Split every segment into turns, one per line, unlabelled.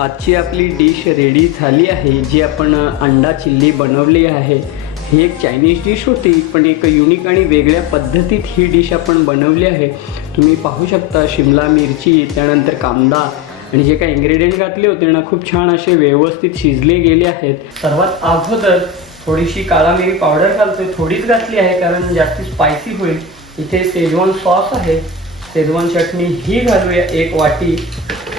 आजची आपली dish ready झाली आहे जी आपण अंडा चिल्ली बनवली आहे. ही एक चायनीज डिश होती पण एक युनिक आणि वेगळ्या पद्धतीत ही डिश आपण बनवली आहे. तुम्ही पाहू शकता शिमला मिरची त्यानंतर कांदा आणि जे काही इन्ग्रेडियंट घातले होते ना खूप छान असे व्यवस्थित शिजले गेले आहेत. सर्वात अगोदर थोडीशी काळा मिरी पावडर घालतोय थोडीच घातली आहे कारण जास्ती स्पायसी होईल. इथे सेजवान सॉस आहे. सेजवान चटणी ही घालूया एक वाटी.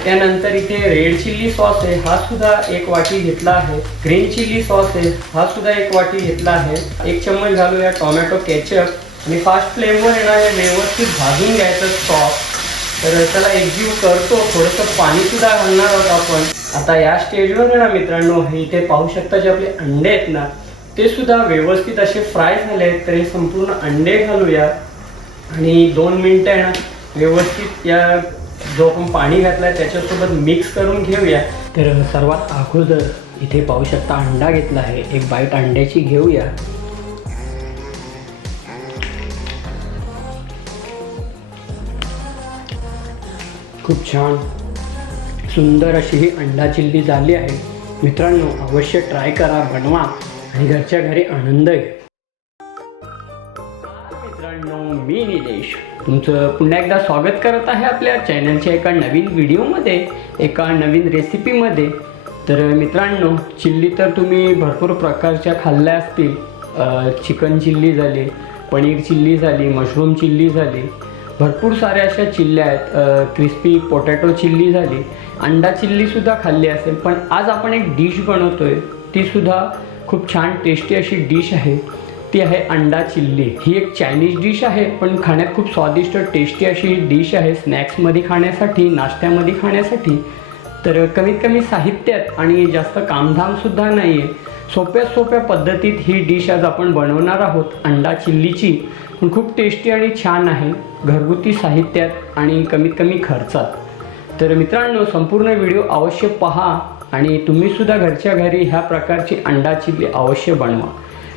त्यानंतर इथे रेड चिल्ली सॉस आहे हा सुद्धा एक वाटी घेतला आहे. ग्रीन चिली सॉस आहे हा सुद्धा एक वाटी घेतला आहे. एक चम्मच घालूया टोमॅटो केचप. आणि फास्ट फ्लेमवर येणार हे व्यवस्थित भाजून घ्यायचं सॉस तर त्याला एकजीव करतो थोडंसं पाणी सुद्धा घालणार आहोत आपण. आता या स्टेजवर ना मित्रांनो हे इथे पाहू शकता जे आपले अंडे आहेत ना ते सुद्धा व्यवस्थित असे फ्राय झाले आहेत. तर हे संपूर्ण अंडे घालूया. आणि दोन मिनटं आहे ना व्यवस्थित या जो आपण पाणी घातलाय त्याच्यासोबत मिक्स करून घेऊया. तर सर्वात अगोदर इथे पाहू शकता अंडा घेतला आहे. एक बाईट अंड्याची घेऊया. खूप छान. सुंदर अशी ही अंडा चिल्ली झाली आहे. मित्रांनो अवश्य ट्राय करा बनवा. आणि घरच्या घरी आनंद घ्या मित्रांनो मी निलेश. तुमचं पुन्हा एकदा स्वागत करत आहे आपल्या चॅनलच्या एका नवीन व्हिडिओमध्ये एका नवीन रेसिपीमध्ये. तर मित्रांनो चिल्ली तर तुम्ही भरपूर प्रकारच्या खाल्ल्या असतील. चिकन चिल्ली झाली पनीर चिल्ली झाली मशरूम चिल्ली झाली. भरपूर साऱ्या अशा चिल्ल्या आहेत. क्रिस्पी पोटॅटो चिल्ली झाली. अंडा चिल्लीसुद्धा खाल्ली असेल पण आज आपण एक डिश बनवतो आहे तीसुद्धा खूप छान टेस्टी अशी डिश आहे. ती आहे अंडा चिल्ली. ही एक चायनीज डिश आहे पण खाण्यात खूप स्वादिष्ट टेस्टी अशी डिश आहे स्नॅक्समध्ये खाण्यासाठी नाश्त्यामध्ये खाण्यासाठी. तर कमीत कमी साहित्यात आणि जास्त कामधामसुद्धा नाही आहे सोप्या सोप्या पद्धतीत ही डिश आज आपण बनवणार आहोत अंडा चिल्लीची. पण खूप टेस्टी आणि छान आहे घरगुती साहित्यात आणि कमीत कमी खर्चात. तर मित्रांनो संपूर्ण व्हिडिओ अवश्य पहा आणि तुम्हीसुद्धा घरच्या घरी ह्या प्रकारची अंडा चिल्ली अवश्य बनवा.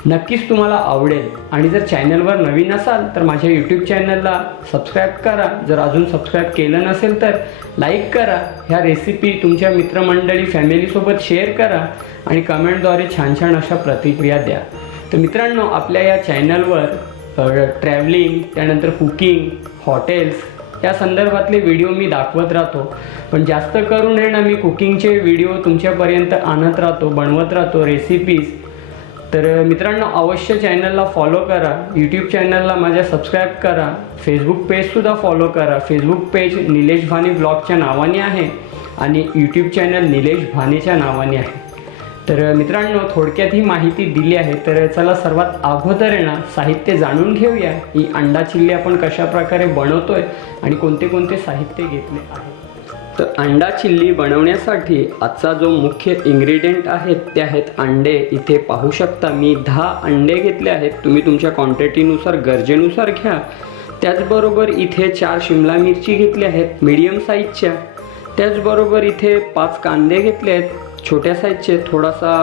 नक्कीच तुम्हाला आवडेल. आणि जर चॅनलवर नवीन असाल तर माझ्या यूट्यूब चॅनलला सबस्क्राईब करा. जर अजून सबस्क्राईब केलं नसेल तर लाईक करा. ह्या रेसिपी तुमच्या मित्रमंडळी फॅमिलीसोबत शेअर करा. आणि कमेंटद्वारे छान छान अशा प्रतिक्रिया द्या. तर मित्रांनो आपल्या या चॅनलवर ट्रॅव्हलिंग त्यानंतर कुकिंग हॉटेल्स या संदर्भातले व्हिडिओ मी दाखवत राहतो. पण जास्त करून हे ना मी कुकिंगचे व्हिडिओ तुमच्यापर्यंत आणत राहतो बनवत राहतो रेसिपीज तर मित्रांनो अवश्य चॅनलला फॉलो करा. यूट्यूब चॅनलला माझ्या सबस्क्राईब करा. फेसबुक पेजसुद्धा फॉलो करा. फेसबुक पेज निलेश भाने ब्लॉगच्या नावाने आहे आणि यूट्यूब चॅनल निलेश भानेच्या नावाने आहे. तर मित्रांनो थोडक्यात ही माहिती दिली आहे. तर चला सर्वात अगोदर आहे ना साहित्य जाणून घेऊया. ही अंडा चिल्ली आपण कशा प्रकारे बनवतोय आणि कोणते कोणते साहित्य घेतले आहे. तर अंडा चिल्ली बनवण्यासाठी आजचा जो मुख्य इन्ग्रेडियंट आहेत ते आहेत अंडे. इथे पाहू शकता मी दहा अंडे घेतले आहेत. तुम्ही तुमच्या क्वांटिटीनुसार गरजेनुसार घ्या. त्याचबरोबर इथे चार शिमला मिरची घेतली आहेत मीडियम साईजच्या त्याचबरोबर इथे पाच कांदे घेतले आहेत छोट्या साईजचे थोडासा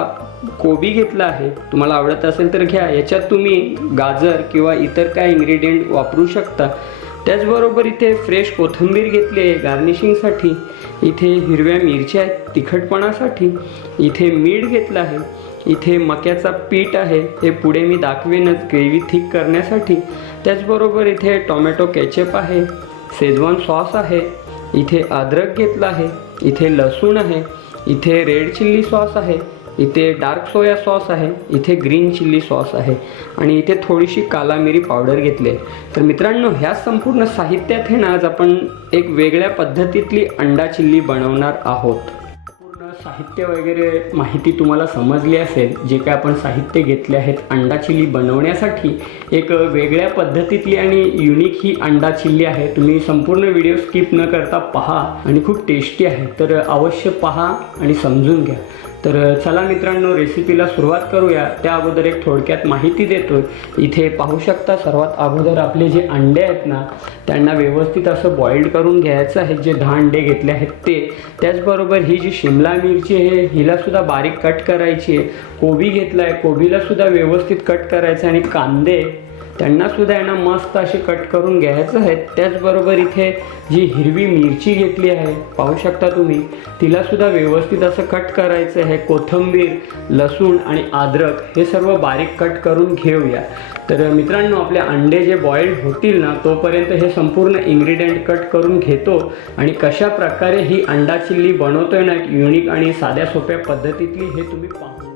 कोबी घेतला आहे. तुम्हाला आवडत असेल तर घ्या. याच्यात तुम्ही गाजर किंवा इतर काय इन्ग्रेडियंट वापरू शकता. त्याचबरोबर इथे फ्रेश कोथिंबीर घेतली आहे गार्निशिंगसाठी इथे हिरव्या मिरच्या आहेत तिखटपणासाठी. इथे मीठ घेतलं आहे. इथे मक्याचा पीठ आहे हे पुढे मी दाखवेनच ग्रेव्ही थिक करण्यासाठी. त्याचबरोबर इथे टोमॅटो केचप आहे शेजवान सॉस आहे. इथे अद्रक घेतला आहे इथे लसूण आहे. इथे रेड चिल्ली सॉस आहे. इथे डार्क सोया सॉस आहे इथे ग्रीन चिल्ली सॉस आहे आणि इथे थोडीशी काला मिरी पावडर घेतली आहे. तर मित्रांनो ह्या संपूर्ण साहित्यात हे ना आज आपण एक वेगळ्या पद्धतीतली अंडा चिल्ली बनवणार आहोत. पूर्ण साहित्य वगैरे माहिती तुम्हाला समजली असेल जे काय आपण साहित्य घेतले आहेत अंडा चिल्ली बनवण्यासाठी एक वेगळ्या पद्धतीतली आणि युनिक ही अंडा चिल्ली आहे. तुम्ही संपूर्ण व्हिडिओ स्किप न करता पहा आणि खूप टेस्टी आहे. तर अवश्य पहा आणि समजून घ्या. तर चला मित्रांनो रेसिपीला सुरुवात करूया. त्या अगोदर एक थोडक्यात माहिती देतो इथे पाहू शकता सर्वात अगोदर आपले जे अंडे आहेत ना त्यांना व्यवस्थित असं बॉईल्ड करून घ्यायचं आहे. जे दहा अंडे घेतले आहेत ते. त्याचबरोबर ही जी शिमला मिरची आहे हिलासुद्धा बारीक कट करायची आहे. कोबी घेतला आहे कोबीलासुद्धा व्यवस्थित कट करायचं आणि कांदे त्यांनासुद्धा आहे ना मस्त असे कट करून घ्यायचं आहे. त्याचबरोबर इथे जी हिरवी मिरची घेतली आहे पाहू शकता तुम्ही तिलासुद्धा व्यवस्थित असं कट करायचं आहे. कोथिंबीर लसूण आणि अद्रक हे सर्व बारीक कट करून घेऊया. तर मित्रांनो आपले अंडे जे बॉईल्ड होतील ना तोपर्यंत हे संपूर्ण इन्ग्रेडियंट कट करून घेतो. आणि कशा प्रकारे ही अंडा चिल्ली बनवतोय ना एक युनिक आणि साध्या सोप्या पद्धतीतली हे तुम्ही पाहू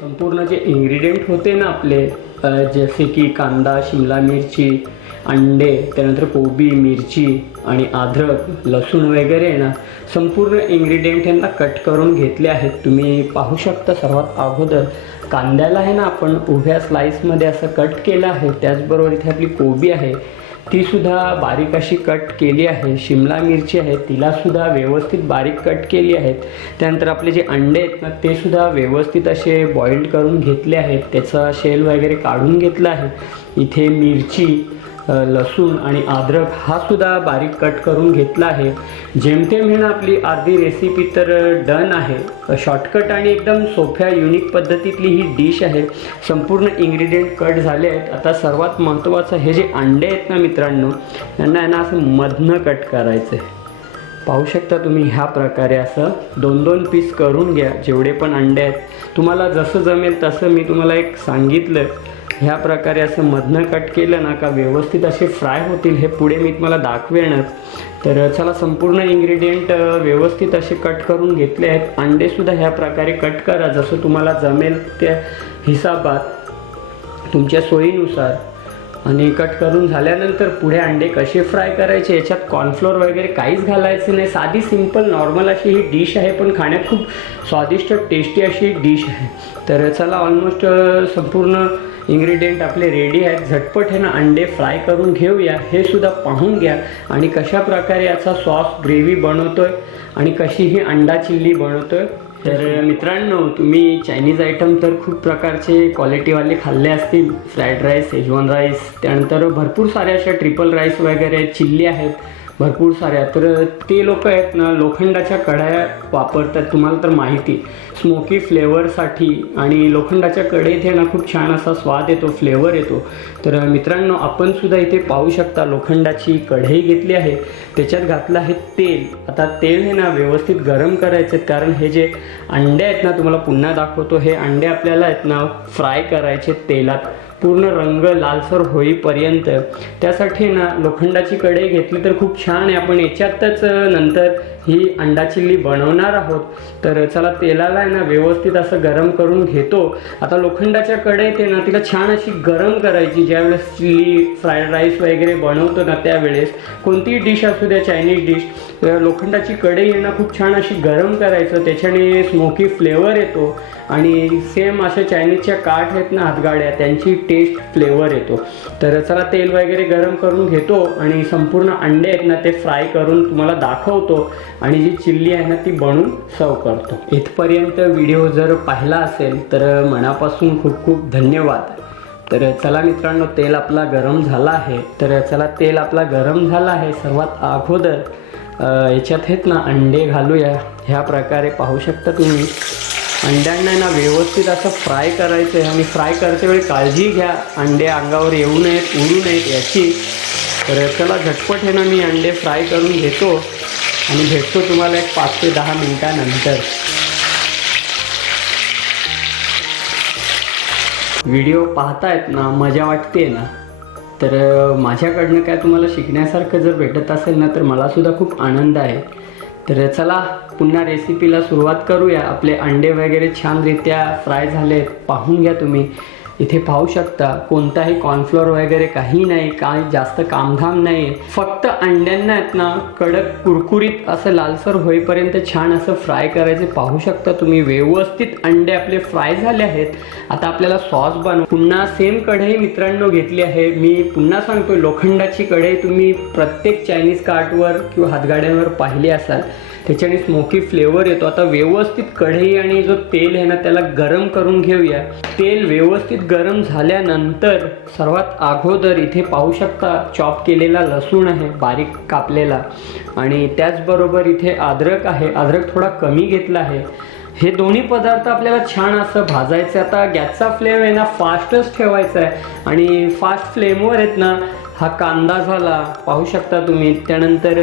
संपूर्ण जे इन्ग्रेडियंट होते ना आपले जसे की कांदा शिमला मिरची अंडे त्यानंतर कोबी मिरची आणि अद्रक लसूण वगैरे आहे ना संपूर्ण इन्ग्रेडियंट यांना कट करून घेतले आहेत. तुम्ही पाहू शकता सर्वात अगोदर कांद्याला आहे ना आपण उभ्या स्लाईसमध्ये असं कट केलं आहे. त्याचबरोबर इथे आपली कोबी आहे. ती सुद्धा बारीक अशी कट केली आहे. शिमला मिरची आहे तिला सुद्धा व्यवस्थित बारीक कट केली आहेत त्यानंतर आपले जे अंडे आहेत ना ते सुद्धा व्यवस्थित असे बॉईल्ड करून घेतले आहेत. त्याचा शेल वगैरे काढून घेतला आहे. इथे मिरची लसूण आणि अद्रक हा सुद्धा बारीक कट करून घेतला आहे. जेमतेम हे ना आपली अर्धी रेसिपी तर डन आहे. शॉर्टकट आणि एकदम सोप्या युनिक पद्धतीतली ही डिश आहे. संपूर्ण इन्ग्रेडियंट कट झाले आहेत. आता सर्वात महत्त्वाचं हे जे अंडे आहेत ना मित्रांनो त्यांना यांना असं मधनं कट करायचं आहे. पाहू शकता तुम्ही ह्या प्रकारे असं दोन दोन पीस करून घ्या. जेवढे पण अंडे आहेत. तुम्हाला जसं जमेल तसं मी तुम्हाला एक सांगितलं. ह्या प्रकारे असं मधनं कट केलं ना का व्यवस्थित असे फ्राय होतील हे पुढे मी तुम्हाला दाखवेनच. तर चला संपूर्ण इन्ग्रेडियंट व्यवस्थित असे कट करून घेतले आहेत. अंडेसुद्धा ह्या प्रकारे कट करा. जसं तुम्हाला जमेल त्या हिसाबात तुमच्या सोयीनुसार. आणि कट करून झाल्यानंतर पुढे अंडे कसे फ्राय करायचे याच्यात कॉर्नफ्लोअर वगैरे काहीच घालायचं नाही. साधी सिंपल नॉर्मल अशी ही डिश आहे पण खाण्यात खूप स्वादिष्ट टेस्टी अशी डिश आहे. तर चला ऑलमोस्ट संपूर्ण इन्ग्रेडियंट आपले रेडी आहेत. झटपट हे ना अंडे फ्राय करून घेऊया. हे सुद्धा पाहून घ्या. आणि कशा प्रकारे याचा सॉस ग्रेव्ही आहे आणि कशी ही अंडा चिल्ली बनवतो आहे तर मित्रांनो तुम्ही चायनीज आयटम तर खूप प्रकारचे क्वालिटीवाले खाल्ले असतील. फ्राईड राईस शेजवान राईस त्यानंतर भरपूर साऱ्या अशा ट्रिपल राईस वगैरे चिल्ली आहेत. भरपूर साऱ्या तर ते लोक आहेत ना लोखंडाच्या कढाया वापरतात तुम्हाला तर माहिती. स्मोकी फ्लेवरसाठी आणि लोखंडाच्या कढईत हे ना खूप छान असा स्वाद येतो फ्लेवर येतो. तर मित्रांनो आपण सुद्धा इथे पाहू शकता लोखंडाची कढई घेतली आहे. त्याच्यात घातलं आहे तेल. आता तेल हे ना व्यवस्थित गरम करायचे आहेत कारण हे जे अंडे आहेत ना तुम्हाला पुन्हा दाखवतो हे अंडे आपल्याला आहेत ना फ्राय करायचे तेलात. पूर्ण रंग लालसर होईपर्यंत. त्यासाठी ना लोखंडाची कढई घेतली तर खूप छान आहे. आपण याच्यातच नंतर ही अंडा चिल्ली बनवणार आहोत. तर चला तेलाला आहे ना व्यवस्थित असं गरम करून घेतो. आता लोखंडाच्या कढईत आहे ना तिला छान अशी गरम करायची. ज्यावेळेस चिल्ली फ्राईड राईस वगैरे बनवतो ना त्यावेळेस कोणतीही डिश असू द्या चायनीज डिश लोखंडाची कढई आहे ना खूप छान अशी गरम करायचं. त्याच्याने स्मोकी फ्लेवर येतो. आणि सेम अशा चायनीजच्या काठ आहेत ना हातगाड्या त्यांची टेस्ट फ्लेवर येतो. तर चला तेल वगैरे गरम करून घेतो. आणि संपूर्ण अंडे आहेत ना ते फ्राय करून तुम्हाला दाखवतो. आणि जी चिल्ली आहे ना ती बनवून सर्व करतो. इथपर्यंत व्हिडिओ जर पाहिला असेल तर मनापासून खूप खूप धन्यवाद. तर चला मित्रांनो तेल आपला गरम झाला आहे. तर चला तेल आपला गरम झाला आहे सर्वात अगोदर. याच्यात आहेत ना अंडे घालूया. ह्या प्रकारे पाहू शकता तुम्ही. अंड्यांना ना व्यवस्थित असं फ्राय करायचं आहे आणि फ्राय करते वेळी काळजी घ्या. अंडे अंगावर येऊ नयेत उडू नयेत याची. तर चला झटपट आहे ना मी अंडे फ्राय करून घेतो. आणि भेटतो तुम्हाला एक पाच ते दहा मिनिटानंतर. व्हिडिओ पाहतायत ना मजा वाटते ना. तर माझ्याकडनं काय तुम्हाला शिकण्यासारखं जर भेटत असेल ना तर मलासुद्धा खूप आनंद आहे. तर चला पुन्हा रेसिपीला सुरुवात करूया. आपले अंडे वगैरे छानरित्या फ्राय झाले आहेत पाहून घ्या तुम्ही. इथे पाहू शकता कोणताही कॉर्नफ्लोअर वगैरे काही नाही काही जास्त कामधाम नाही. फक्त अंड्यांना आहेत ना कडक कुरकुरीत असं लालसर होईपर्यंत छान असं फ्राय करायचे. पाहू शकता तुम्ही व्यवस्थित अंडे आपले फ्राय झाले आहेत. आता आपल्याला सॉस बनव पुन्हा सेम कढई मित्रांनो घेतली आहे. मी पुन्हा सांगतो लोखंडाची कढई तुम्ही प्रत्येक चायनीज कार्टवर किंवा हातगाड्यांवर पाहिली असाल. त्याच्याने स्मोकी फ्लेवर येतो. आता व्यवस्थित कढई आणि जो तेल आहे ना त्याला गरम करून घेऊया. तेल व्यवस्थित गरम झाल्यानंतर सर्वात अगोदर इथे पाहू शकता चॉप केलेला लसूण आहे बारीक कापलेला. आणि त्याचबरोबर इथे अद्रक आहे. अद्रक थोडा कमी घेतला आहे. हे दोन्ही पदार्थ आपल्याला छान असं भाजायचं आता गॅसचा फ्लेम आहे ना फास्टच ठेवायचा आहे. आणि फास्ट फ्लेमवर आहेत ना हा कांदा झाला. पाहू शकता तुम्ही. त्यानंतर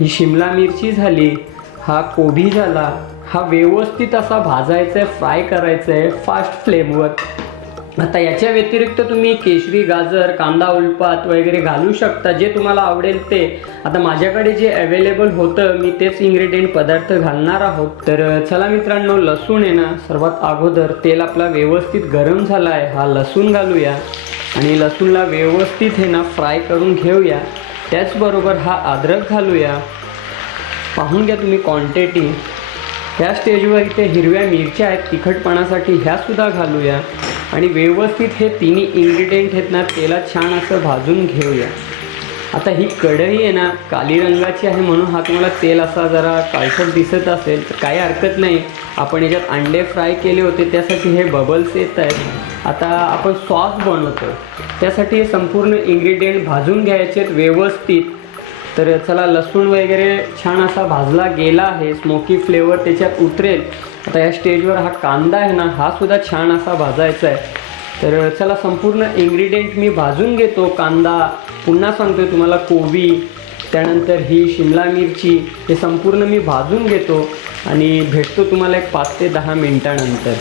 ही शिमला मिरची झाली. हा कोबी झाला. हा व्यवस्थित असा भाजायचा आहे फ्राय करायचा आहे फास्ट फ्लेमवर आता याच्या व्यतिरिक्त तुम्ही केशरी गाजर कांदा उलपात वगैरे घालू शकता. जे तुम्हाला आवडेल ते. आता माझ्याकडे जे अवेलेबल होतं मी तेच इन्ग्रेडियंट पदार्थ घालणार आहोत. तर चला मित्रांनो लसूण आहे ना सर्वात अगोदर तेल आपला व्यवस्थित गरम झाला आहे हा लसूण घालूया. आणि लसूणला व्यवस्थित हे ना फ्राय करून घेऊया. त्याचबरोबर हा अद्रक घालूया. पाहून घ्या तुम्ही क्वांटिटी ह्या स्टेजवर इथे हिरव्या मिरच्या आहेत तिखटपणासाठी ह्यासुद्धा घालूया. आणि व्यवस्थित हे तिन्ही इन्ग्रेडियंट आहेत ना तेलात छान असं भाजून घेऊया. आता ही कढई आहे ना काली रंगाची आहे म्हणून हा तुम्हाला तेल असा जरा काळसर दिसत असेल तर काही हरकत नाही. आपण याच्यात अंडे फ्राय केले होते त्यासाठी हे बबल्स येत आहेत. आता आपण सॉस बनवतो. त्यासाठी हे संपूर्ण इन्ग्रेडियंट भाजून घ्यायचे आहेत व्यवस्थित. तर चला लसूण वगैरे छान असा भाजला गेला आहे. स्मोकी फ्लेवर त्याच्यात उतरेल. आता या स्टेजवर हा कांदा आहे ना हा सुद्धा छान असा भाजायचा आहे. तर चला संपूर्ण इन्ग्रेडियंट मी भाजून घेतो. कांदा पुन्हा सांगतो तुम्हाला कोबी त्यानंतर ही शिमला मिरची हे संपूर्ण मी भाजून घेतो. आणि भेटतो तुम्हाला एक पाच ते दहा मिनटानंतर.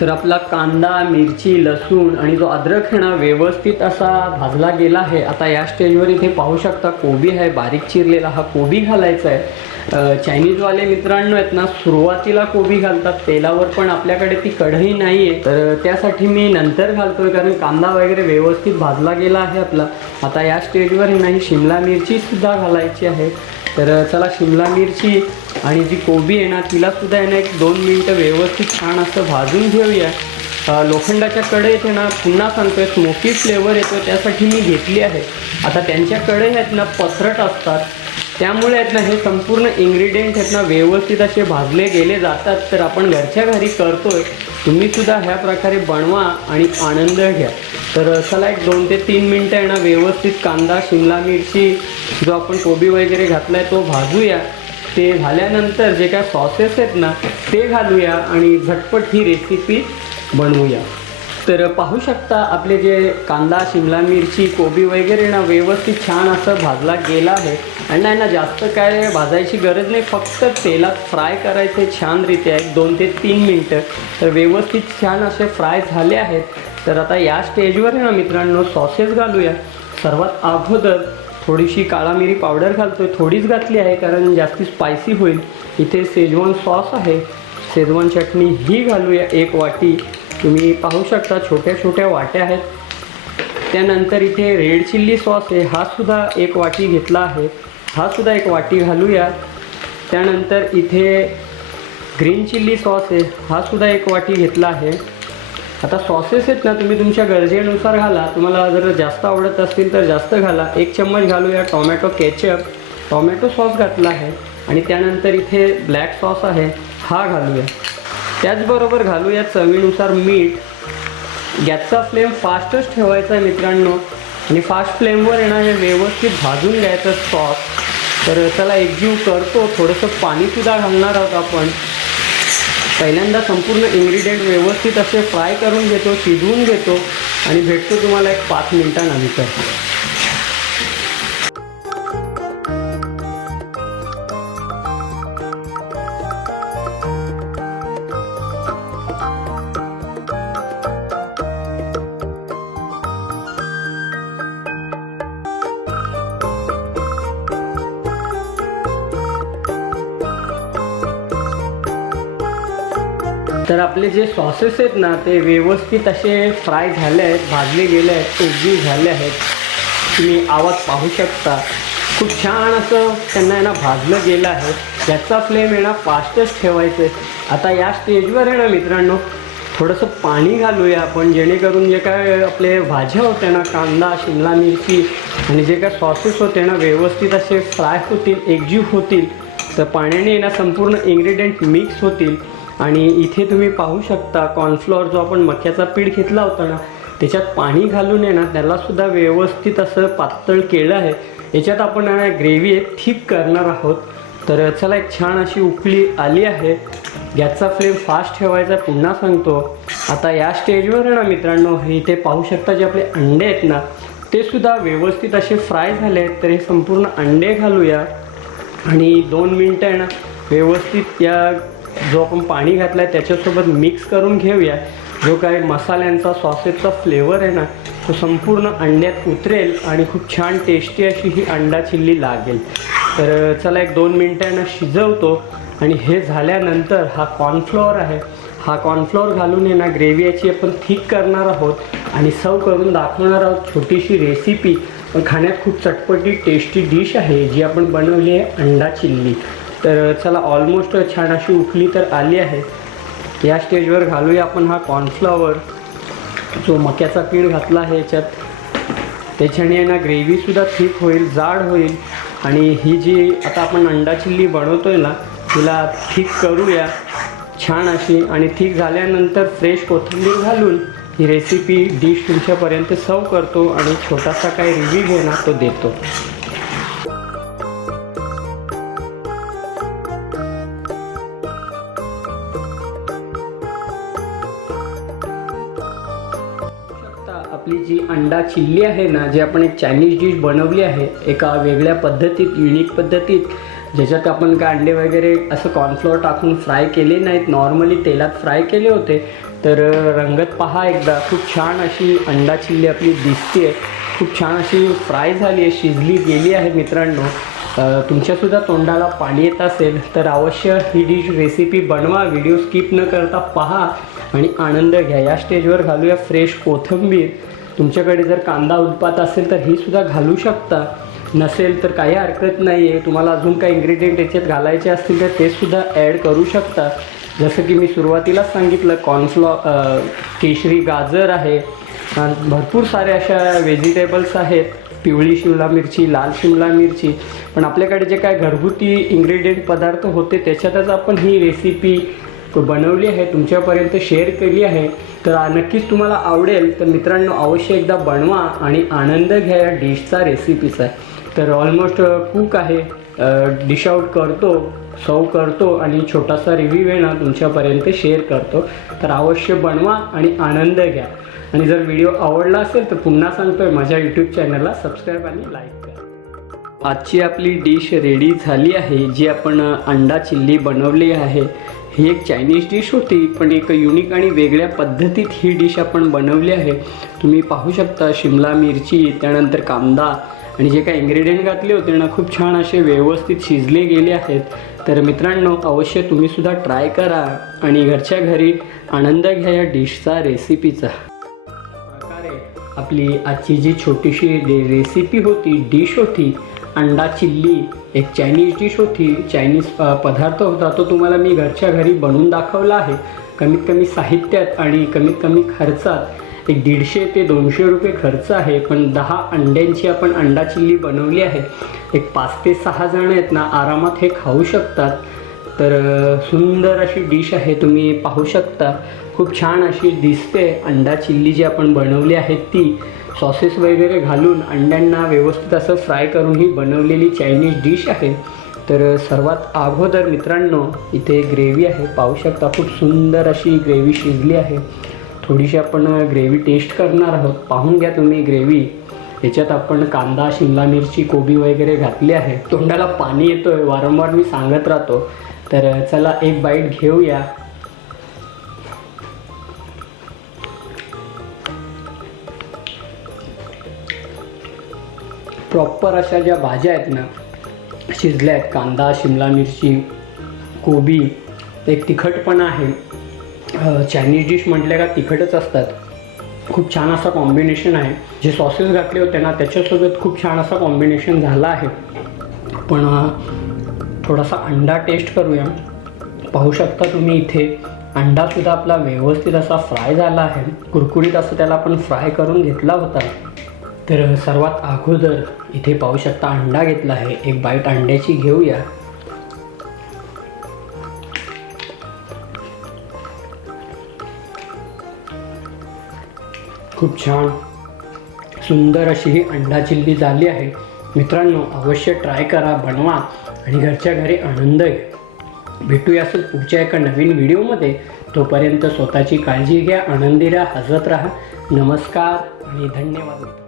तर आपला कांदा मिरची लसूण आणि जो अद्रक आहे ना व्यवस्थित असा भाजला गेला आहे. आता या स्टेजवर इथे पाहू शकता कोबी आहे बारीक चिरलेला हा कोबी घालायचा आहे. चायनीजवाले मित्रांनो आहेत ना सुरुवातीला कोबी घालतात तेलावर पण आपल्याकडे ती कढई नाही आहे तर त्यासाठी मी नंतर घालतोय कारण कांदा वगैरे व्यवस्थित भाजला गेला आहे आपला. आता या स्टेजवर नाही शिमला मिरची सुद्धा घालायची आहे. तर चला शिमला मिरची आणि जी कोबी आहे ना तिला सुद्धा आहे ना एक दोन मिनटं व्यवस्थित छान असं भाजून घेऊया. लोखंडाच्या कढईत आहे ना पुन्हा सांगतोय स्मोकी फ्लेवर येतो त्यासाठी मी घेतली आहे. आता त्यांच्या कढई आहेत ना पसरट असतात. त्यामुळे आहेत ना हे संपूर्ण इन्ग्रेडियंट आहेत ना व्यवस्थित असे भाजले गेले जातात. तर आपण घरच्या घरी करतोय. तुम्ही सुद्धा ह्या प्रकारे बनवा आणि आनंद घ्या. तर चला एक दोन ते तीन मिनटं आहे ना व्यवस्थित कांदा शिमला मिरची जो आपण कोबी वगैरे घातला आहे तो भाजूया. ते झाल्यानंतर जे काय सॉसेस आहेत ना ते घालूया आणि झटपट ही रेसिपी बनवूया. तर पाहू शकता आपले जे कांदा शिमला मिरची कोबी वगैरे ना व्यवस्थित छान असं भाजला गेला आहे. आणि नाही ना जास्त काय भाजायची गरज नाही फक्त तेलात फ्राय करायचे छानरित्या एक दोन ते तीन मिनटं. तर व्यवस्थित छान असे फ्राय झाले आहेत. तर आता या स्टेजवर ना मित्रांनो सॉसेस घालूया. सर्वात अगोदर थोडीशी काळा मिरी पावडर घालतोय. थोडीच घातली आहे कारण जास्ती स्पायसी होईल. इथे सेजवान सॉस आहे. सेजवान चटणी ही घालूया एक वाटी. तुम्ही पाहू शकता छोट्या छोट्या वाट्या आहेत. त्यानंतर इथे रेड चिल्ली सॉस आहे. हा सुद्धा एक वाटी घेतला आहे. हा सुद्धा एक वाटी घालूया. त्यानंतर इथे ग्रीन चिल्ली सॉस आहे. हा सुद्धा एक वाटी घेतला आहे. आता सॉसेस आहेत ना तुम्ही तुमच्या गरजेनुसार घाला. तुम्हाला जर जास्त आवडत असतील तर जास्त घाला. एक चम्मच घालूया टॉमॅटो केचप. टॉमॅटो सॉस घातला आहे आणि त्यानंतर इथे ब्लॅक सॉस आहे हा घालूया. त्याचबरोबर घालूया चवीनुसार मीठ. गॅसचा फ्लेम फास्टच ठेवायचा आहे मित्रांनो. आणि फास्ट फ्लेमवर येणार हे व्यवस्थित भाजून घ्यायचं सॉस तर त्याला एकजीव करतो. थोडंसं पाणीसुद्धा घालणार आहोत आपण. पहिल्यांदा संपूर्ण इन्ग्रेडियंट व्यवस्थित असे फ्राय करून घेतो शिजवून घेतो आणि भेटतो तुम्हाला एक पाच मिनिटानंतर. आपले जे सॉसेस आहेत ना ते व्यवस्थित असे फ्राय झाले आहेत भाजले गेले आहेत एकजीव झाले आहेत. तुम्ही आवाज पाहू शकता. खूप छान असं त्यांना आहे ना भाजलं गेलं आहे. याचा फ्लेम आहे ना फास्टच ठेवायचं आहे आता या स्टेजवर आहे ना मित्रांनो थोडंसं पाणी घालूया आपण जेणेकरून जे काय आपले भाज्या होत्या ना कांदा शिमला मिरची आणि जे काय सॉसेस होते ना व्यवस्थित असे फ्राय होतील एकजीव होतील. तर पाण्याने ना संपूर्ण इन्ग्रेडियंट मिक्स होतील. आणि इथे तुम्ही पाहू शकता कॉर्नफ्लॉवर जो आपण मक्याचा पीठ घेतला होता ना त्याच्यात पाणी घालून आहे ना त्यालासुद्धा व्यवस्थित असं पातळ केलं आहे. याच्यात आपण ग्रेव्ही आहे थिक करणार आहोत. तर चला एक छान अशी उकळी आली आहे. गॅसचा फ्लेम फास्ट ठेवायचा पुन्हा सांगतो. आता या स्टेजवर आहे ना मित्रांनो हे इथे पाहू शकता जे आपले अंडे आहेत ना ते सुद्धा व्यवस्थित असे फ्राय झाले आहेत. तर हे संपूर्ण अंडे घालूया. आणि दोन मिनटं आहे ना व्यवस्थित या जो आपण पाणी घातला आहे त्याच्यासोबत मिक्स करून घेऊया. जो काय मसाल्यांचा सॉसेसचा फ्लेवर आहे ना तो संपूर्ण अंड्यात उतरेल आणि खूप छान टेस्टी अशी ही अंडा चिल्ली लागेल. तर चला एक दोन मिनटांना शिजवतो आणि हे झाल्यानंतर हा कॉर्नफ्लॉवर आहे. हा कॉर्नफ्लॉवर घालून आहे ना ग्रेव्ही याची आपण थिक करणार आहोत आणि सर्व करून दाखवणार आहोत छोटीशी रेसिपी पण खाण्यात खूप चटपटी टेस्टी डिश आहे जी आपण बनवली आहे अंडा चिल्ली. तर चला ऑलमोस्ट छान अशी उकली तर आली आहे. या स्टेजवर घालूया आपण हा कॉर्नफ्लॉवर जो मक्याचा पीठ घातला आहे याच्यात. त्याच्याने ना ग्रेव्हीसुद्धा थिक होईल जाड होईल. आणि ही जी आता आपण अंडा चिल्ली बनवतो आहे ना तिला थिक करूया. छान अशी. आणि थिक झाल्यानंतर फ्रेश कोथिंबीर घालून ही रेसिपी डिश तुमच्यापर्यंत सर्व करतो आणि छोटासा काही रिव्ह्यू आहे ना तो देतो. आपली जी अंडा चिल्ली आहे ना जी आपण एक चायनीज डिश बनवली आहे एका वेगळ्या पद्धतीत युनिक पद्धतीत ज्याच्यात आपण काय अंडे वगैरे असं कॉर्नफ्लोअर टाकून फ्राय केले नाहीत नॉर्मली तेलात फ्राय केले होते तर रंगत पहा एकदा खूप छान अशी अंडा चिल्ली आपली दिसते खूप छान अशी फ्राय झाली आहे शिजली गेली आहे मित्रांनो. तुमच्यासुद्धा तोंडाला पाणी येत असेल तर अवश्य ही डिश रेसिपी बनवा व्हिडिओ स्किप न करता पहा आणि आनंद घ्या. या स्टेजवर घालूया फ्रेश कोथिंबीर. तुमच्याकडे जर कांदा उत्पात असेल तर हे सुद्धा घालू शकता. नसेल तर काही हरकत नाही आहे तुम्हाला अजून काही इन्ग्रेडियंट याच्यात घालायचे असतील तर ते सुद्धा ॲड करू शकता. जसं की मी सुरुवातीलाच सांगितलं कॉर्नफ्लॉ केशरी गाजर आहे. भरपूर सारे अशा व्हेजिटेबल्स आहेत. पिवळी शिमला मिरची लाल शिमला मिरची. पण आपल्याकडे जे काय घरगुती इन्ग्रेडियंट पदार्थ होते त्याच्यातच आपण ही रेसिपी बनवली आहे तुमच्यापर्यंत शेअर केली आहे तर नक्कीच तुम्हाला आवडेल. तर मित्रांनो अवश्य एकदा बनवा आणि आनंद घ्या या डिशचा रेसिपीचा. तर ऑलमोस्ट कुक आहे. डिश आउट करतो सर्व करतो आणि छोटासा रिव्ह्यू आहे ना तुमच्यापर्यंत शेअर करतो. तर अवश्य बनवा आणि आनंद घ्या. आणि जर व्हिडिओ आवडला असेल तर पुन्हा सांगतोय माझ्या यूट्यूब चॅनलला सबस्क्राईब आणि लाईक करा. आजची आपली डिश रेडी झाली आहे जी आपण अंडा चिल्ली बनवली आहे. ही एक चायनीज डिश होती पण एक युनिक आणि वेगळ्या पद्धतीत ही डिश आपण बनवली आहे. तुम्ही पाहू शकता शिमला मिरची त्यानंतर कांदा आणि जे काही इन्ग्रेडियंट घातले होते ना खूप छान असे व्यवस्थित शिजले गेले आहेत. तर मित्रांनो अवश्य तुम्हीसुद्धा ट्राय करा आणि घरच्या घरी आनंद घ्या या डिशचा रेसिपीचा प्रकारे आपली आजची जी छोटीशी रेसिपी होती डिश होती अंडा चिल्ली एक चायनीज डिश होती. चायनीज पदार्थ होता. तो तुम्हाला मी घरच्या घरी बनवून दाखवला आहे. कमीत कमी साहित्यात आणि कमीत कमी खर्चात एक दीडशे ते दोनशे रुपये खर्च आहे. पण दहा अंड्यांची आपण अंडा चिल्ली बनवली आहे. एक पाच ते सहा जण आहेत ना आरामात हे खाऊ शकतात. तर सुंदर अशी डिश आहे. तुम्ही पाहू शकता. खूप छान अशी दिसते. अंडा चिल्ली जी आपण बनवली आहे ती. सॉसेस वगैरे घालून अंड्यांना व्यवस्थित असं फ्राय करून ही बनवलेली चायनीज डिश आहे. तर सर्वात अगोदर मित्रांनो इथे ग्रेव्ही आहे. पाहू शकता खूप सुंदर अशी ग्रेव्ही शिजली आहे. थोडीशी आपण ग्रेव्ही टेस्ट करणार आहोत. पाहून घ्या तुम्ही ग्रेव्ही. याच्यात आपण कांदा शिमला मिरची कोबी वगैरे घातली आहे. तोंडाला पाणी येतोय. वारंवार मी सांगत राहतो. तर चला एक बाईट घेऊया. प्रॉपर अशा ज्या भाज्या आहेत ना शिजल्या आहेत. कांदा शिमला मिरची कोबी एक तिखटपणा आहे. चायनीज डिश म्हटल्या का तिखटच असतात. खूप छान असा कॉम्बिनेशन आहे. जे सॉसेस घातले होते ना त्याच्यासोबत खूप छान असा कॉम्बिनेशन झाला आहे. पण थोडासा अंडा टेस्ट करूया. पाहू शकता तुम्ही इथे अंडासुद्धा आपला व्यवस्थित असा फ्राय झाला आहे. कुरकुरीत असं त्याला आपण फ्राय करून घेतला होता. तर सर्वात अगोदर इथे पाहू शकता अंडा घेतला आहे. एक बाईट अंड्याची घेऊया. खूप छान. सुंदर अशी ही अंडा चिल्ली झाली आहे. मित्रांनो अवश्य ट्राय करा बनवा आणि घरच्या घरी आनंद घ्या भेटूया असं पुढच्या एका नवीन व्हिडिओमध्ये. तोपर्यंत स्वतःची काळजी घ्या आनंदी राहा हसत राहा. नमस्कार आणि धन्यवाद.